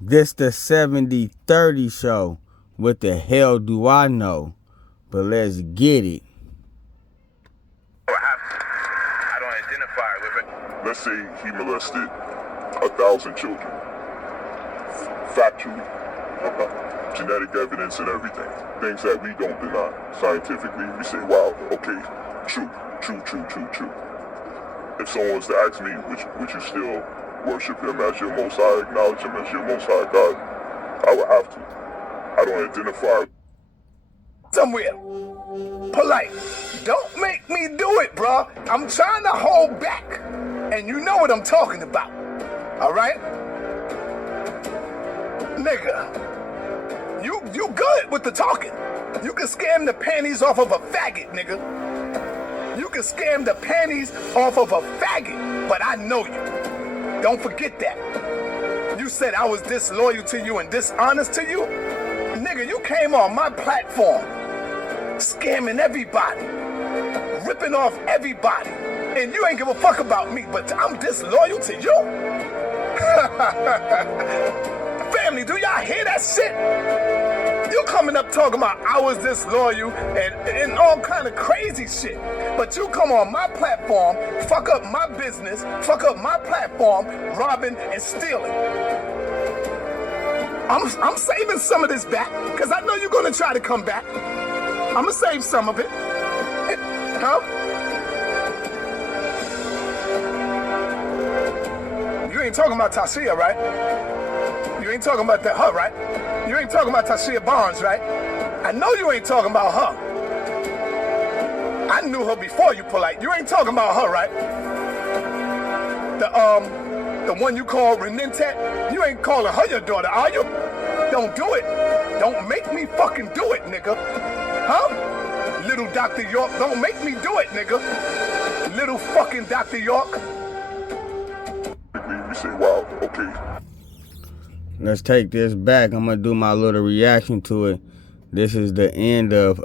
This the 70-30 show. What the hell do I know? But let's get it. I don't identify with it. Let's say he molested 1,000 children. Factually. Genetic evidence and everything. Things that we don't deny. Scientifically, we say, wow, okay, true. If someone was to ask me, would you still worship him as your most high, acknowledge him as your most high God? I would have to. I don't identify. Somewhere. Polite. Don't make me do it, bro. I'm trying to hold back. And you know what I'm talking about. Alright? Nigga. You good with the talking. You can scam the panties off of a faggot, nigga. You can scam the panties off of a faggot, but I know you. Don't forget that. You said I was disloyal to you and dishonest to you? Nigga, you came on my platform, scamming everybody, ripping off everybody, and you ain't give a fuck about me, but I'm disloyal to you? Family, do y'all hear that shit? You coming up talking about I was disloyal and all kind of crazy shit. But you come on my platform, fuck up my business, fuck up my platform, robbing and stealing. I'm saving some of this back, because I know you're going to try to come back. I'm going to save some of it. Huh? You ain't talking about Tashia, right? You ain't talking about her, right? You ain't talking about Tashia Barnes, right? I know you ain't talking about her. I knew her before you, Polite. You ain't talking about her, right? The one you call Renintet? You ain't calling her your daughter, are you? Don't do it. Don't make me fucking do it, nigga. Huh? Little Dr. York, don't make me do it, nigga. Little fucking Dr. York. We say, wow, okay. Let's take this back. I'm going to do my little reaction to it. This is the end of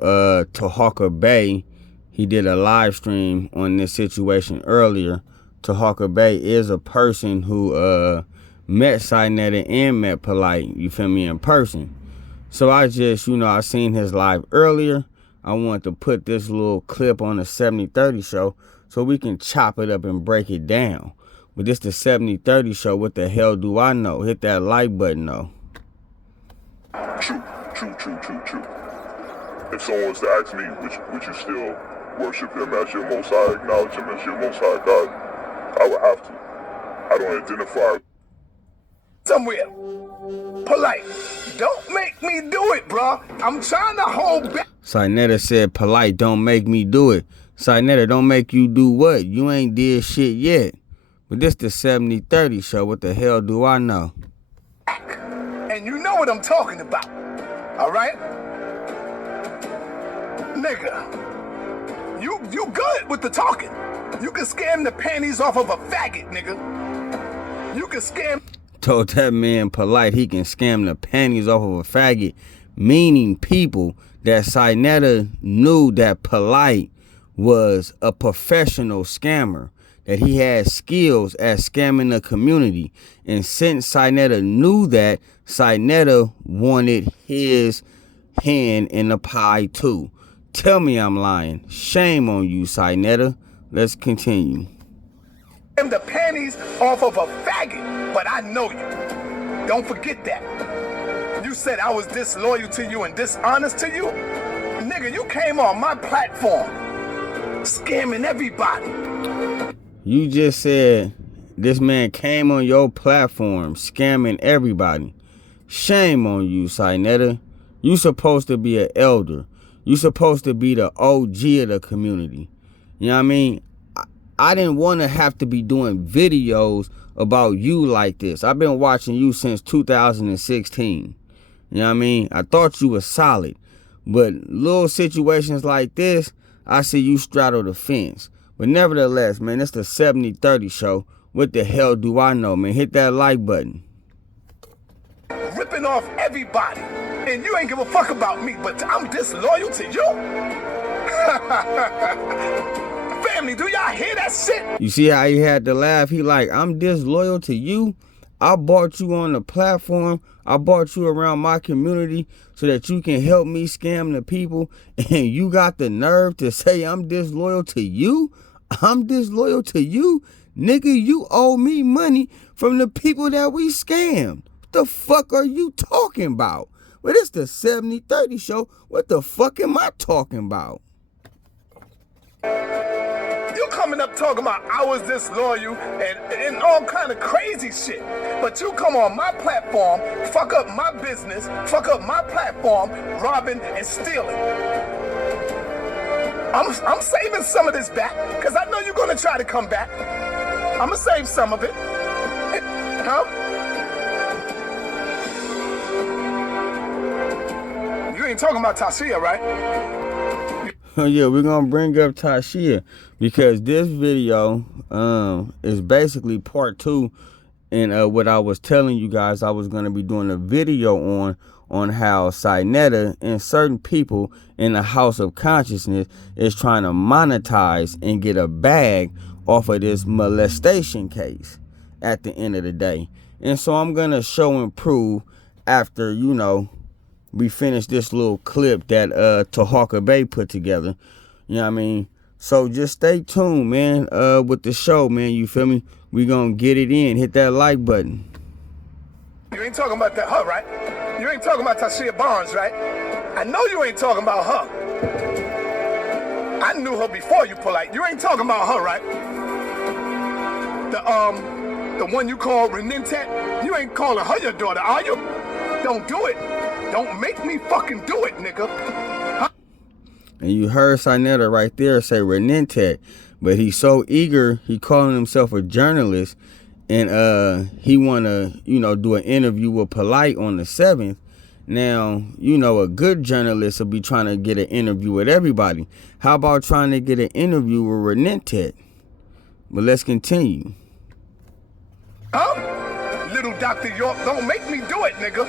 Tahawker Bay. He did a live stream on this situation earlier. Tahawker Bay is a person who met SANETER and met Polite, you feel me, in person. So I just, I seen his live earlier. I wanted to put this little clip on the 70-30 show so we can chop it up and break it down. But this the 70-30 show. What the hell do I know? Hit that like button, though. True. If someone was to ask me, would you still worship him as your most high, acknowledge him as your most high God? I would have to. I don't identify. Somewhere. Polite. Don't make me do it, bro. I'm trying to hold back. SANETER said, Polite, don't make me do it. SANETER, don't make you do what? You ain't did shit yet. But this the 70-30 show. What the hell do I know? And you know what I'm talking about. All right? Nigga. You good with the talking. You can scam the panties off of a faggot, nigga. You can scam. Told that man Polite he can scam the panties off of a faggot, meaning people that SANETER knew that Polite was a professional scammer, that he had skills at scamming the community. And since SANETER knew that, SANETER wanted his hand in the pie too. Tell me I'm lying. Shame on you, SANETER. Let's continue. The panties off of a faggot, but I know you. Don't forget that. You said I was disloyal to you and dishonest to you? Nigga, you came on my platform, scamming everybody. You just said this man came on your platform, scamming everybody. Shame on you, SANETER. You supposed to be an elder. You supposed to be the OG of the community. You know what I mean? I didn't want to have to be doing videos about you like this. I've been watching you since 2016. You know what I mean? I thought you were solid. But little situations like this, I see you straddle the fence. But nevertheless, man, it's the 70-30 show. What the hell do I know, man? Hit that like button. Ripping off everybody. And you ain't give a fuck about me, but I'm disloyal to you? Family, do y'all hear that shit? You see how he had to laugh? He like, I'm disloyal to you? I brought you on the platform. I brought you around my community so that you can help me scam the people. And you got the nerve to say I'm disloyal to you? I'm disloyal to you? Nigga, you owe me money from the people that we scammed. What the fuck are you talking about? Well, it's the 7030 show. What the fuck am I talking about? You coming up talking about I was disloyal and all kind of crazy shit. But you come on my platform, fuck up my business, fuck up my platform, robbing and stealing. I'm saving some of this back, because I know you're going to try to come back. I'm going to save some of it. Huh? You ain't talking about Tasia, right? Yeah, we're going to bring up Tasia because this video is basically part 2 in what I was telling you guys I was going to be doing a video on how SANETER and certain people in the House of Consciousness is trying to monetize and get a bag off of this molestation case at the end of the day. And so I'm going to show and prove after, you know, we finish this little clip that Tahaka Bay put together. You know what I mean? So just stay tuned, man, with the show, man. You feel me? We gonna get it in. Hit that like button. You ain't talking about her, right? You ain't talking about Tasia Barnes, right? I know you ain't talking about her. I knew her before you polite. You ain't talking about her, right? The one you call Renintet, you ain't calling her your daughter, are you? Don't do it. Don't make me fucking do it, nigga. Huh? And you heard SANETER right there say Renintet, but he's so eager, he calling himself a journalist, and he wanna, you know, do an interview with Polite on the 7th. Now, you know, a good journalist will be trying to get an interview with everybody. How about trying to get an interview with Renintet? But let's continue. Huh? Little Dr. York, don't make me do it, nigga.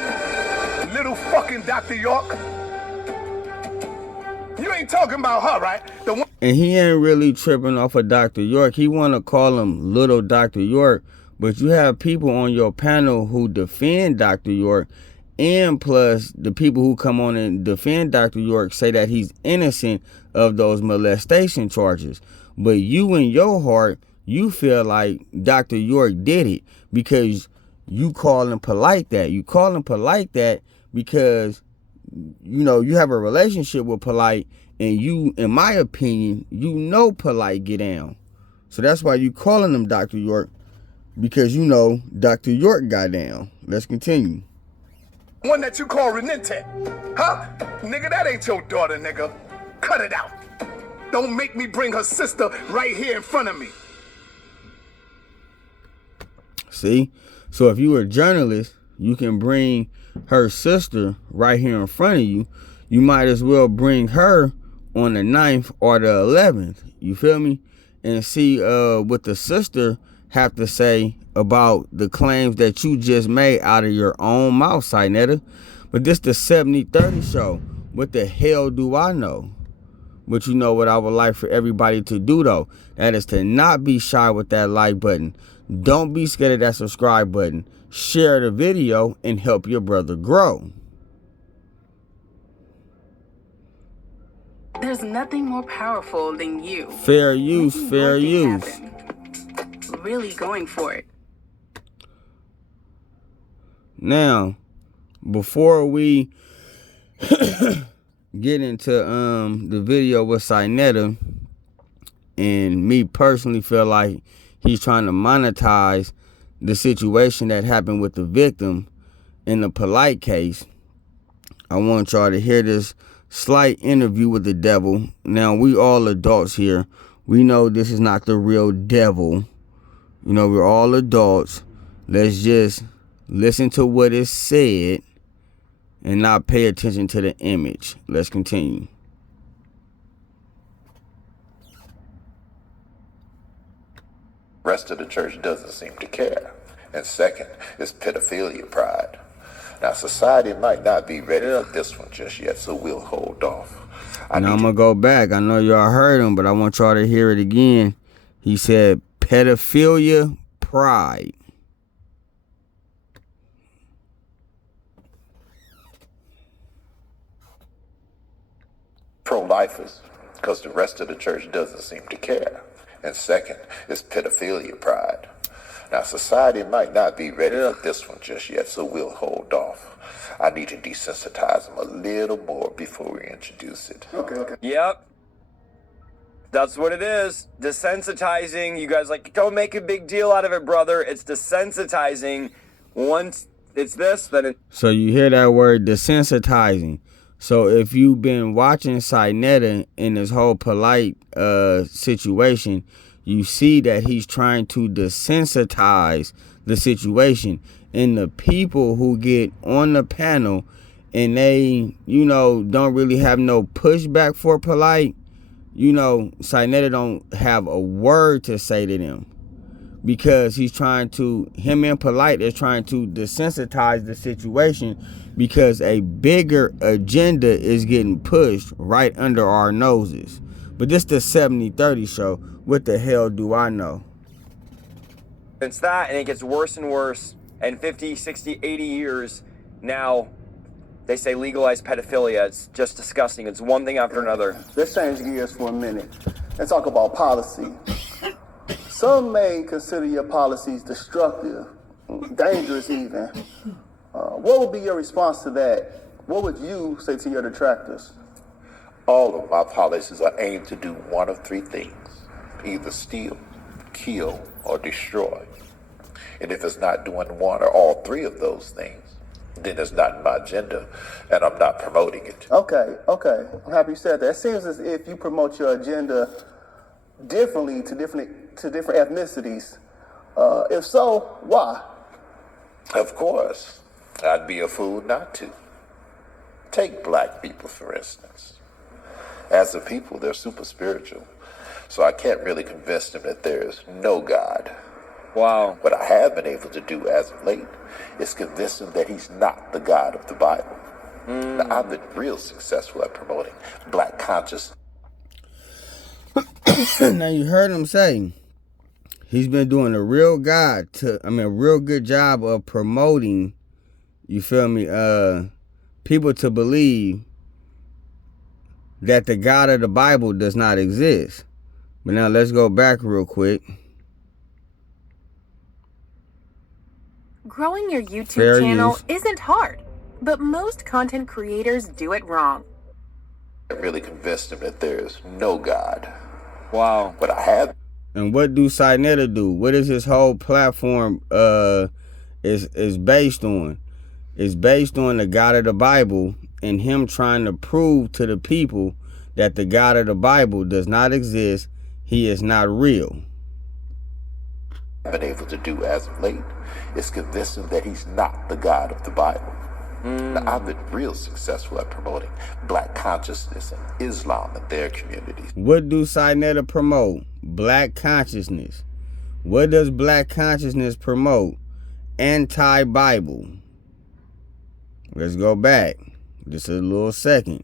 Little fucking Dr. York. You ain't talking about her, right? The one. And he ain't really tripping off of Dr. York. He want to call him Little Dr. York. But you have people on your panel who defend Dr. York. And plus, the people who come on and defend Dr. York say that he's innocent of those molestation charges. But you in your heart, you feel like Dr. York did it because you call him Polite that. You call him Polite that because, you know, you have a relationship with Polite, and you, in my opinion, you know Polite get down. So that's why you calling him Dr. York, because you know Dr. York got down. Let's continue. One that you call Renintet. Huh? Nigga, that ain't your daughter, nigga. Cut it out. Don't make me bring her sister right here in front of me. See? So if you were a journalist, you can bring her sister right here in front of you. You might as well bring her on the 9th or the 11th. You feel me? And see what the sister have to say about the claims that you just made out of your own mouth, SANETER. But this the 7030 show. What the hell do I know? But you know what I would like for everybody to do, though. That is to not be shy with that like button. Don't be scared of that subscribe button. Share the video and help your brother grow. There's nothing more powerful than you. Fair use, fair use. Really going for it. Now, before we get into the video with SANETER, and me personally feel like he's trying to monetize the situation that happened with the victim in the Polite case, I want y'all to hear this slight interview with the devil. Now, we all adults here. We know this is not the real devil. You know, we're all adults. Let's just listen to what is said and not pay attention to the image. Let's continue. Rest of the church doesn't seem to care. And second is pedophilia pride. Now, society might not be ready for this one just yet, so we'll hold off. Now, I'm going to go back. I know y'all heard him, but I want y'all to hear it again. He said pedophilia pride. pro-lifers, because the rest of the church doesn't seem to care. And second is pedophilia pride. Now, society might not be ready for this one just yet, so we'll hold off. I need to desensitize them a little more before we introduce it. Okay. Yep. That's what it is. Desensitizing. You guys don't make a big deal out of it, brother. It's desensitizing. Once it's this, then it... So you hear that word, desensitizing. So if you've been watching SANETER in this whole polite situation, you see that he's trying to desensitize the situation. And the people who get on the panel and they, don't really have no pushback for polite, SANETER don't have a word to say to them. Because him and polite is trying to desensitize the situation because a bigger agenda is getting pushed right under our noses. But this the 70-30 show. What the hell do I know? It's that, and it gets worse and worse. And 50, 60, 80 years now, they say legalize pedophilia. It's just disgusting. It's one thing after another. Let's change gears for a minute and talk about policy. Some may consider your policies destructive, dangerous even. What would be your response to that? What would you say to your detractors? All of my policies are aimed to do one of three things: either steal, kill, or destroy. And if it's not doing one or all three of those things, then it's not in my agenda, and I'm not promoting it. Okay. I'm happy you said that. It seems as if you promote your agenda differently to different ethnicities. If so, why? Of course, I'd be a fool not to. Take black people, for instance. As a people, they're super spiritual, so I can't really convince them that there is no God. Wow. What I have been able to do as of late is convince them that he's not the God of the Bible. Now, I've been real successful at promoting black consciousness. Now you heard him say he's been doing a real good job of promoting, you feel me, people to believe that the God of the Bible does not exist. But now let's go back real quick. Growing your YouTube channel isn't hard, but most content creators do it wrong. I really convinced them that there is no God. Wow. What I have. And what do SANETER do? What is his whole platform is based on? It's based on the God of the Bible and him trying to prove to the people that the God of the Bible does not exist. He is not real. I've been able to do as of late is convince them that he's not the God of the Bible. Now, I've been real successful at promoting black consciousness and Islam in their communities. What do SANETER promote? Black consciousness. What does black consciousness promote? Anti-Bible. Let's go back. Just a little second.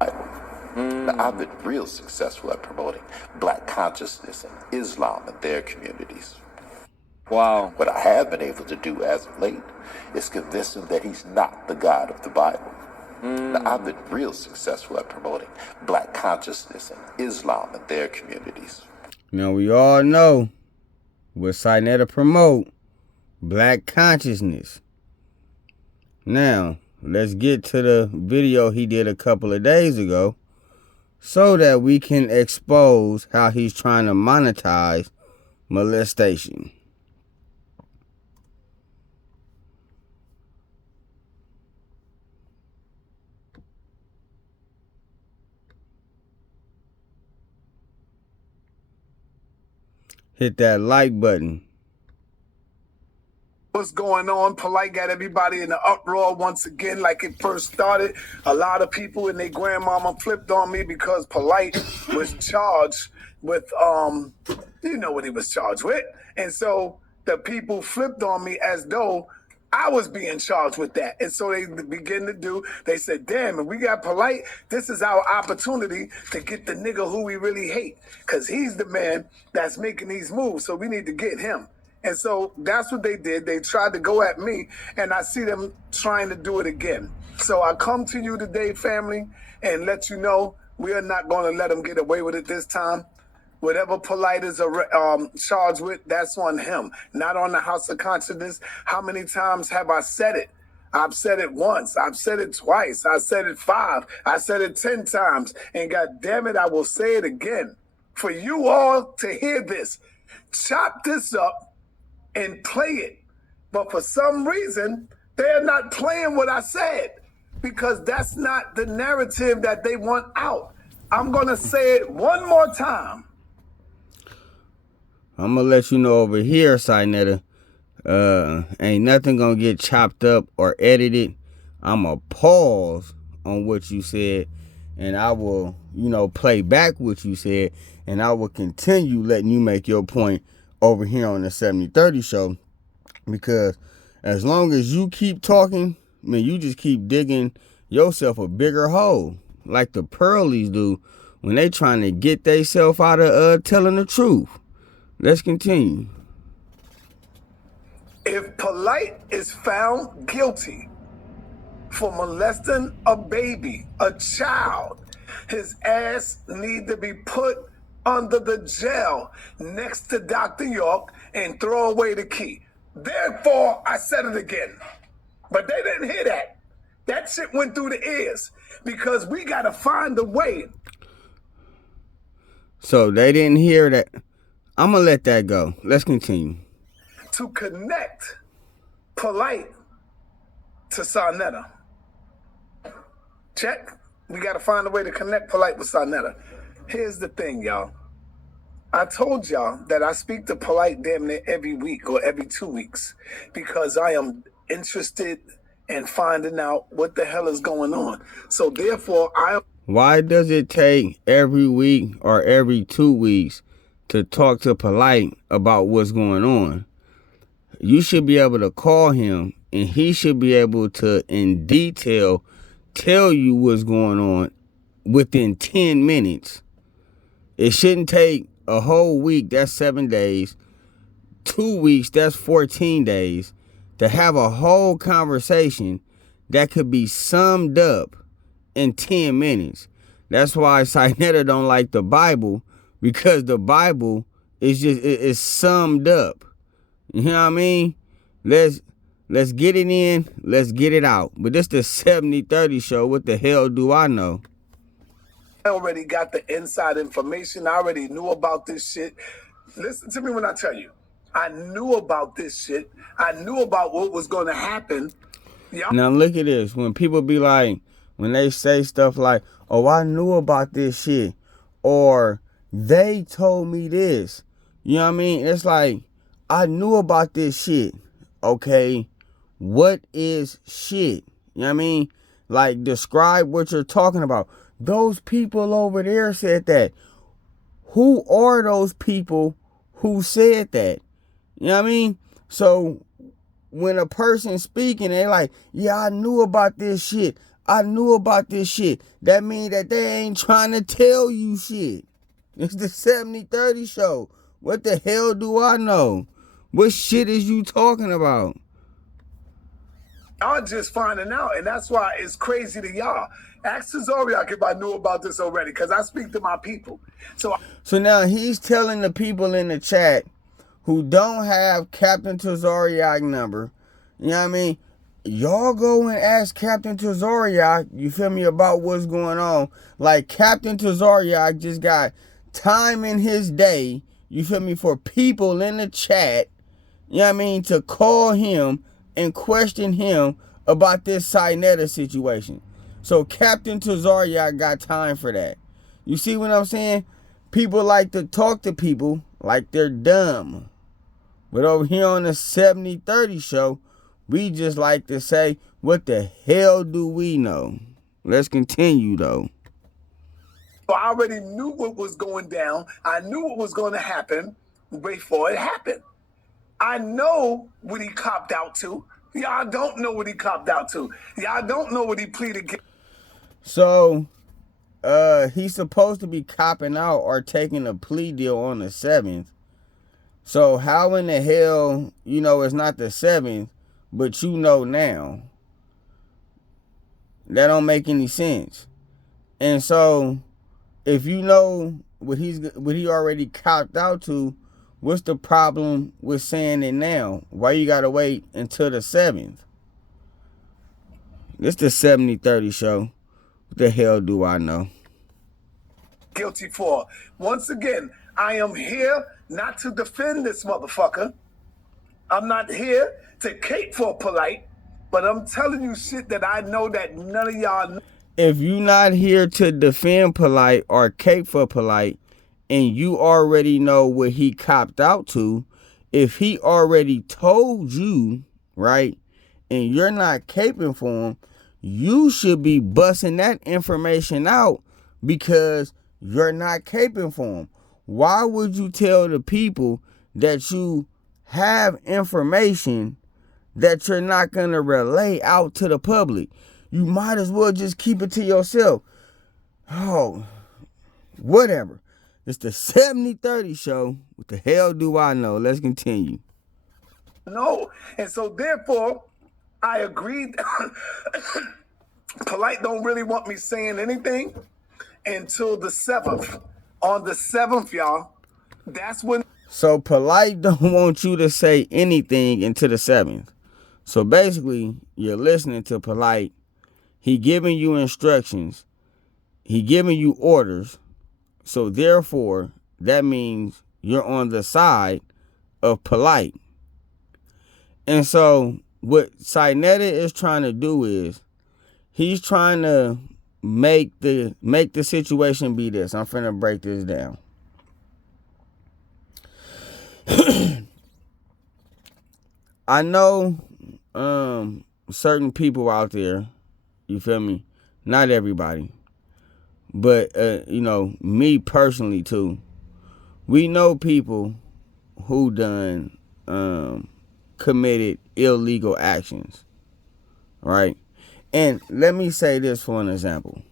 Now, I've been real successful at promoting black consciousness and Islam in their communities. Wow. What I have been able to do as of late is convince them that he's not the God of the Bible. Now, I've been real successful at promoting black consciousness and Islam in their communities. Now, we all know what SANETER promote, black consciousness. Now, let's get to the video he did a couple of days ago so that we can expose how he's trying to monetize molestation. Hit that like button. What's going on? Polite got everybody in the uproar once again like it first started. A lot of people and their grandmama flipped on me because Polite was charged with, you know what he was charged with. And so the people flipped on me as though I was being charged with that. And so they they said, damn, if we got Polite, this is our opportunity to get the nigga who we really hate. Because he's the man that's making these moves. So we need to get him. And so that's what they did. They tried to go at me, and I see them trying to do it again. So I come to you today, family, and let you know we are not going to let them get away with it this time. Whatever Polite is charged with, that's on him, not on the House of Consciousness. How many times have I said it? I've said it once. I've said it twice. I said it 5. I said it 10 times. And God damn it, I will say it again. For you all to hear this, chop this up and play it. But for some reason, they're not playing what I said because that's not the narrative that they want out. I'm going to say it one more time. I'm going to let you know over here, SANETER, ain't nothing going to get chopped up or edited. I'm going to pause on what you said, and I will, play back what you said, and I will continue letting you make your point over here on the 7030 show, because as long as you keep talking, you just keep digging yourself a bigger hole, like the Pearlies do when they trying to get themselves out of telling the truth. Let's continue. If Polite is found guilty for molesting a baby, a child, his ass need to be put under the jail next to Dr. York and throw away the key. Therefore, I said it again. But they didn't hear that. That shit went through the ears because we got to find a way. So they didn't hear that. I'm going to let that go. Let's continue. To connect Polite to SANETER. Check. We got to find a way to connect Polite with SANETER. Here's the thing, y'all. I told y'all that I speak to Polite damn near every week or every 2 weeks because I am interested in finding out what the hell is going on. So therefore, Why does it take every week or every 2 weeks to talk to Polite about what's going on? You should be able to call him and he should be able to, in detail, tell you what's going on within 10 minutes. It shouldn't take a whole week, that's 7 days, 2 weeks, that's 14 days, to have a whole conversation that could be summed up in 10 minutes. That's why SANETER don't like the Bible, because the Bible is summed up. You know what I mean? Let's get it in, let's get it out. But this the 7030 show. What the hell do I know? I already got the inside information. I already knew about this shit. Listen to me when I tell you. I knew about this shit. I knew about what was going to happen. Now look at this. When people be like, when they say stuff like, oh, I knew about this shit, or they told me this, you know what I mean? It's like, I knew about this shit. Okay, what is shit? You know what I mean? Like, describe what you're talking about. Those people over there said that. Who are those people who said that? You know what I mean? So when a person's speaking, they like, yeah, I knew about this shit. I knew about this shit. That means that they ain't trying to tell you shit. It's the 7030 show. What the hell do I know? What shit is you talking about? Y'all just finding out, and that's why it's crazy to y'all. Ask Zoriak if I knew about this already, because I speak to my people. So now he's telling the people in the chat who don't have Captain Tazariak number, you know what I mean? Y'all go and ask Captain Tazariak, you feel me, about what's going on. Like, Captain Tazariak just got time in his day, you feel me, for people in the chat, you know what I mean, to call him and question him about this SANETER situation. So Captain Tazariak got time for that. You see what I'm saying? People like to talk to people like they're dumb. But over here on the 7030 show, we just like to say, what the hell do we know? Let's continue, though. I already knew what was going down. I knew what was going to happen before it happened. I know what he copped out to. Y'all don't know what he copped out to. Y'all don't know what he pleaded guilty. So, he's supposed to be copping out or taking a plea deal on the 7th. So how in the hell, it's not the 7th, but now? That don't make any sense. And so if you know what he already copped out to, what's the problem with saying it now? Why you gotta wait until the 7th? This the 70-30 show. What the hell do I know? Guilty for. Once again, I am here not to defend this motherfucker. I'm not here to cape for polite, but I'm telling you shit that I know that none of y'all know. If you not here to defend polite or cape for polite, and you already know what he copped out to, if he already told you, right, and you're not caping for him, you should be busting that information out because you're not caping for him. Why would you tell the people that you have information that you're not going to relay out to the public? You might as well just keep it to yourself. Oh, whatever. It's the 70-30 show. What the hell do I know? Let's continue. No. And so therefore, I agreed. Polite don't really want me saying anything until the 7th. On the 7th, y'all, that's when. So Polite don't want you to say anything until the 7th. So basically, you're listening to Polite. He giving you instructions. He giving you orders. So therefore, that means you're on the side of Polite. And so what SANETER is trying to do is he's trying to make the situation be this. I'm finna break this down. I know certain people out there, you feel me? Not everybody. But, me personally, too. We know people who done committed illegal actions, right? And let me say this for an example.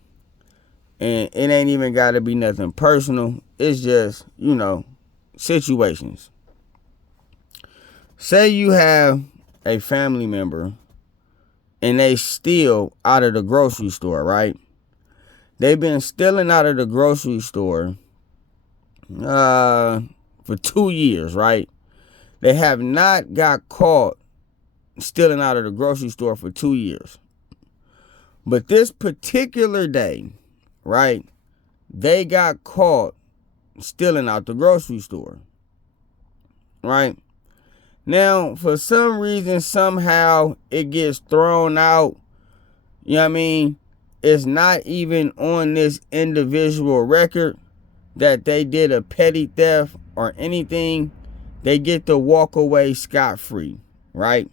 And it ain't even got to be nothing personal. It's just, situations. Say you have a family member and they steal out of the grocery store, right? They've been stealing out of the grocery store for 2 years, right? They have not got caught stealing out of the grocery store for 2 years. But this particular day, right, they got caught stealing out the grocery store, right? Now, for some reason, somehow, it gets thrown out, you know what I mean? It's not even on this individual record that they did a petty theft or anything. They get to walk away scot-free, right?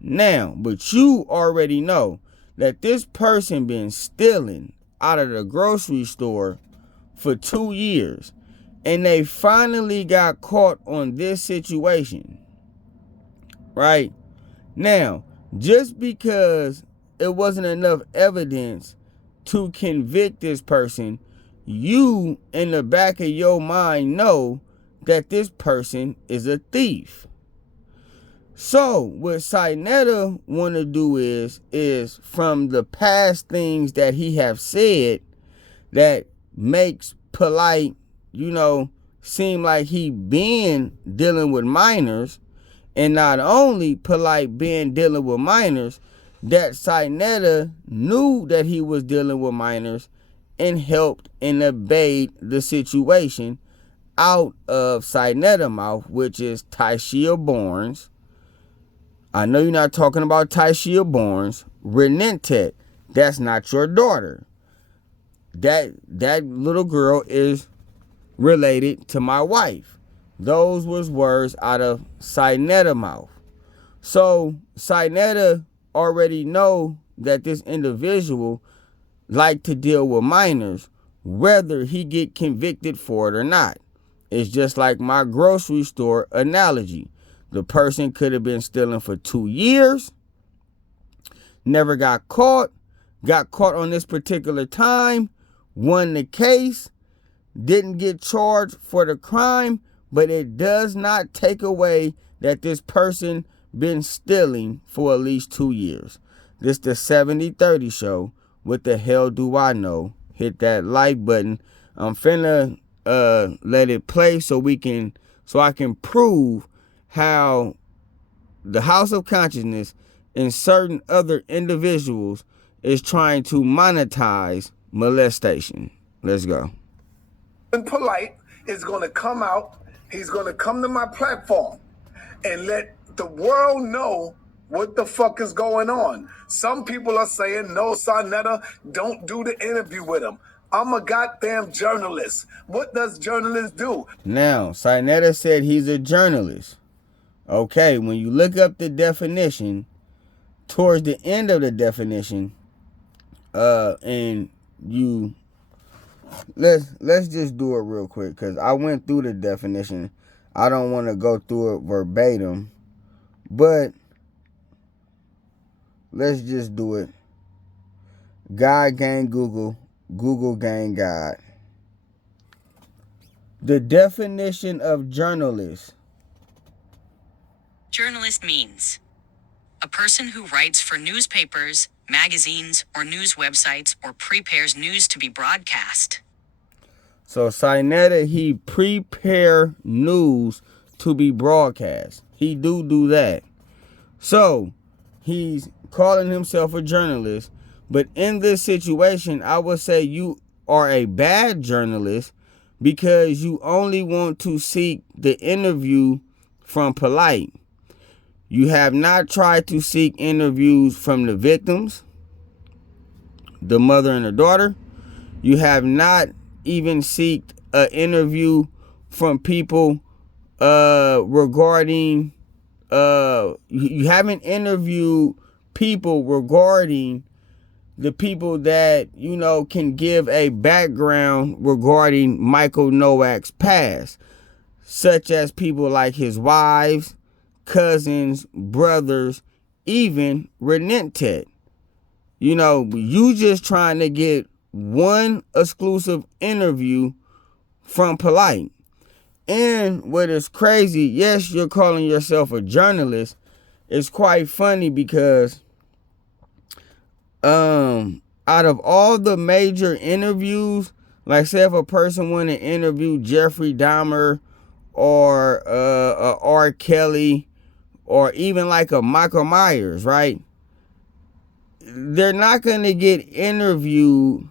Now, but you already know that this person been stealing out of the grocery store for 2 years. And they finally got caught on this situation, right? Now, just because it wasn't enough evidence to convict this person, you in the back of your mind know that this person is a thief. So what SANETER want to do is from the past things that he have said that makes Polite, seem like he been dealing with minors, and not only Polite been dealing with minors, that SANETER knew that he was dealing with minors and helped and obeyed the situation out of SANETER mouth, which is Tyshia Barnes. I know you're not talking about Tyshia Barnes. Renentet, that's not your daughter. That little girl is related to my wife. Those was words out of SANETER mouth. So SANETER already know that this individual like to deal with minors, whether he get convicted for it or not. It's just like my grocery store analogy. The person could have been stealing for 2 years, never got caught on this particular time, won the case, didn't get charged for the crime, but it does not take away that this person been stealing for at least 2 years. This the 70-30 show. What the hell do I know? Hit that like button. I'm finna let it play so I can prove how the House of Consciousness and certain other individuals is trying to monetize molestation. Let's go. And Polite is going to come out. He's going to come to my platform and let the world know what the fuck is going on. Some people are saying, no, SANETER, don't do the interview with him. I'm a goddamn journalist. What does journalists do? Now, SANETER said he's a journalist. Okay, when you look up the definition, towards the end of the definition, and you let's just do it real quick, because I went through the definition. I don't want to go through it verbatim, but let's just do it. God gang Google, Google gang God. The definition of journalist. Journalist means a person who writes for newspapers, magazines, or news websites, or prepares news to be broadcast. So SANETER, he prepare news to be broadcast. He do that. So he's calling himself a journalist. But in this situation, I would say you are a bad journalist because you only want to seek the interview from Polite. You have not tried to seek interviews from the victims, the mother and the daughter. You have not even seeked an interview from people regarding, you haven't interviewed people regarding the people that, you know, can give a background regarding Michael Nowak's past, such as people like his wives, cousins, brothers, even Renentet. You know, you just trying to get one exclusive interview from Polite. And what is crazy, yes, you're calling yourself a journalist. It's quite funny because out of all the major interviews, like say if a person want to interview Jeffrey Dahmer or R. Kelly or even like a Michael Myers, right? They're not going to get interviewed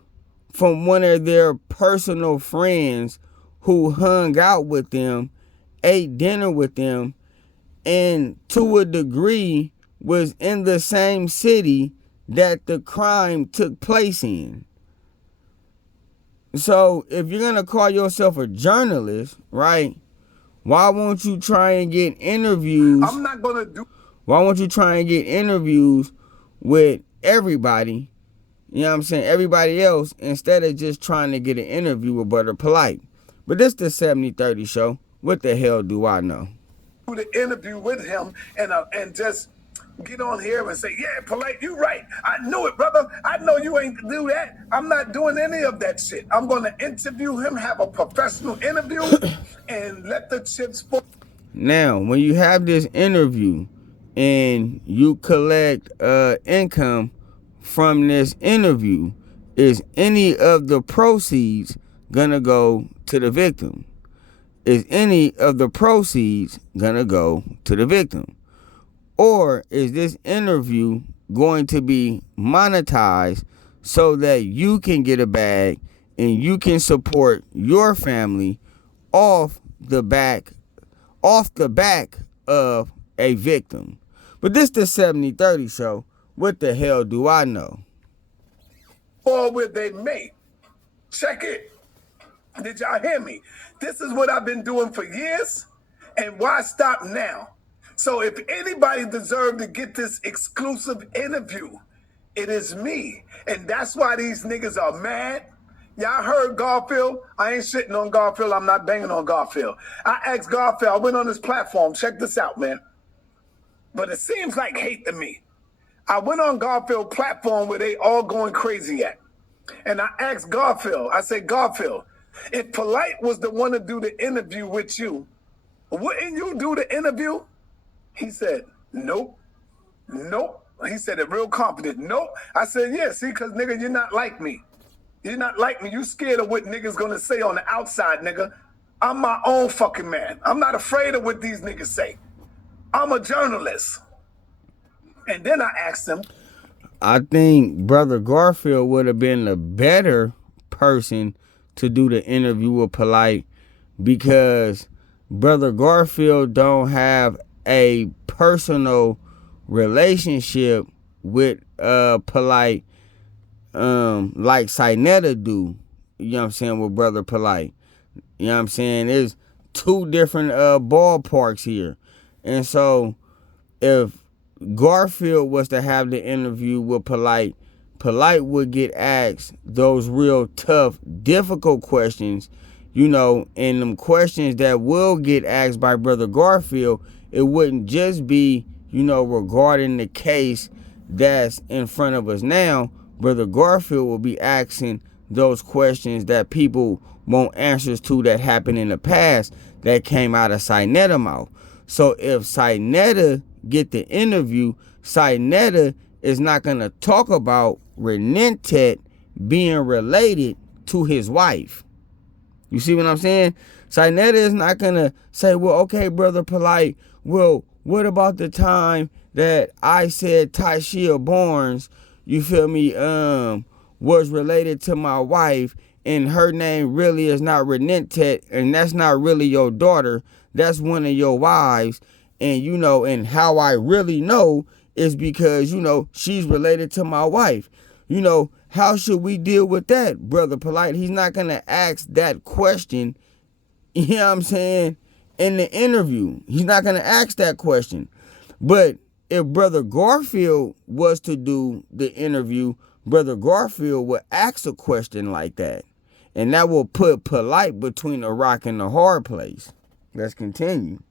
from one of their personal friends who hung out with them, ate dinner with them, and to a degree was in the same city that the crime took place in. So if you're going to call yourself a journalist, right, why won't you try and get interviews? I'm not going to do. Why won't you try and get interviews with everybody, you know what I'm saying, everybody else, instead of just trying to get an interview with Brother Polite? But this the 70-30 show. What the hell do I know? Do the interview with him and just get on here and say, yeah, Polite, you right. I knew it, brother. I know you ain't do that. I'm not doing any of that shit. I'm going to interview him, have a professional interview, and let the chips fall. Now, when you have this interview and you collect income from this interview, is any of the proceeds gonna go to the victim? Is any of the proceeds gonna go to the victim? Or is this interview going to be monetized so that you can get a bag and you can support your family off the back of a victim? But this the 70-30 show. What the hell do I know? Or where they may. Check it. Did y'all hear me? This is what I've been doing for years, and why stop now? So if anybody deserves to get this exclusive interview, it is me. And that's why these niggas are mad. Y'all heard Garfield? I ain't shitting on Garfield. I'm not banging on Garfield. I asked Garfield, I went on his platform. Check this out, man. But it seems like hate to me. I went on Garfield platform where they all going crazy at. And I asked Garfield, I said, Garfield, if Polite was the one to do the interview with you, wouldn't you do the interview? He said, nope, nope. He said it real confident, nope. I said, yeah, see, because, nigga, you're not like me. You're not like me. You scared of what niggas gonna say on the outside, nigga. I'm my own fucking man. I'm not afraid of what these niggas say. I'm a journalist. And then I asked him, I think Brother Garfield would have been the better person to do the interview with Polite, because Brother Garfield don't have a personal relationship with Polite like SANETER do. You know what I'm saying, with Brother Polite. You know what I'm saying? There's two different ballparks here. And so if Garfield was to have the interview with Polite, Polite would get asked those real tough, difficult questions, you know, and them questions that will get asked by Brother Garfield, it wouldn't just be, you know, regarding the case that's in front of us now. Brother Garfield will be asking those questions that people want answers to, that happened in the past, that came out of SANETER mouth. So if SANETER get the interview, SANETER is not going to talk about Renentet being related to his wife. You see what I'm saying? SANETER is not going to say, well, okay, Brother Polite, well, what about the time that I said Tyshia Barnes, you feel me, was related to my wife, and her name really is not Renentet, and that's not really your daughter, that's one of your wives, and you know, and how I really know is because, you know, she's related to my wife. You know, how should we deal with that, Brother Polite? He's not going to ask that question, you know what I'm saying, in the interview. He's not going to ask that question. But if Brother Garfield was to do the interview, Brother Garfield would ask a question like that. And that will put Polite between a rock and a hard place. Let's continue.